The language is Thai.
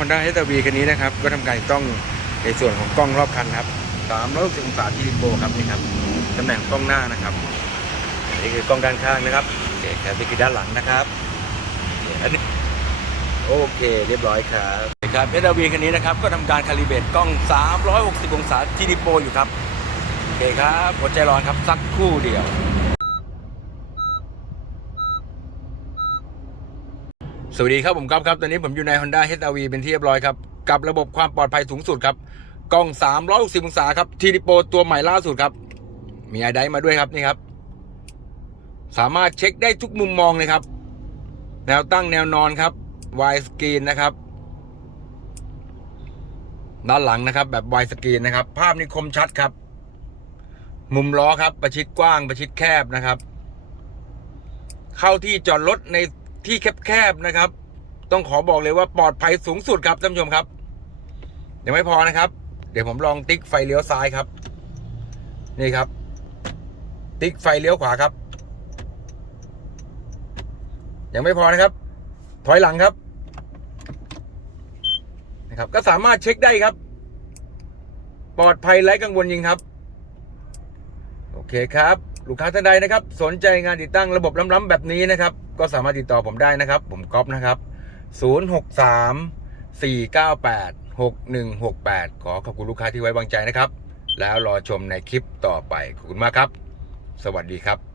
Honda h r v คันนี้นะครับ ก็ทำการต้องในส่วนของกล้องรอบคันครับ360องศาทีริโบครับนี่ครับตำแหน่งกล้องหน้านะครับอันนี้คือกล้องด้านข้างนะครับโอเคแคปนี่คือด้านหลังนะครับอันนี้โอเคเรียบร้อยครับครับ h r v คันนี้นะครับก็ทำการคาลิเบรตกล้อง 360 องศาทีริโบอยู่ครับโอเคครับอดใจร้อนครับสักครู่เดียว สวัสดีครับผมก๊อฟครับ ตอนนี้ผมอยู่ใน Honda HR-V เป็นที่เรียบร้อยครับ กับระบบความปลอดภัยสูงสุดครับ กล้อง 360 องศาครับทีดิโปตัวใหม่ล่าสุดครับ มีไอไดมาด้วยครับนี่ครับ สามารถเช็คได้ทุกมุมมองเลยครับ แนวตั้งแนวนอนครับวายสกรีนนะครับ ด้านหลังนะครับ แบบวายสกรีนนะครับ ภาพนี่คมชัดครับ มุมล้อครับ ประชิดกว้างประชิดแคบนะครับ เข้าที่จอดรถใน ที่แคบๆนะครับ ต้องขอบอกเลยว่าปลอดภัยสูงสุดครับท่านผู้ชมครับยังไม่พอนะครับ เดี๋ยวผมลองติ๊กไฟเลี้ยวซ้ายครับ นี่ครับ ติ๊กไฟเลี้ยวขวาครับ ยังไม่พอนะครับ ถอยหลังครับนะครับ ก็สามารถเช็คได้ครับ ปลอดภัยไร้กังวลยิงครับ โอเคครับ ลูกค้าท่านใดนะครับ สนใจงานติดตั้งระบบล้ำๆแบบนี้นะครับ ก็สามารถติดต่อผมได้นะครับ ผมก๊อฟนะครับ 063 498 6168 ขอขอบคุณลูกค้าที่ไว้วางใจนะครับ แล้วรอชมในคลิปต่อไปขอบคุณมากครับ สวัสดีครับ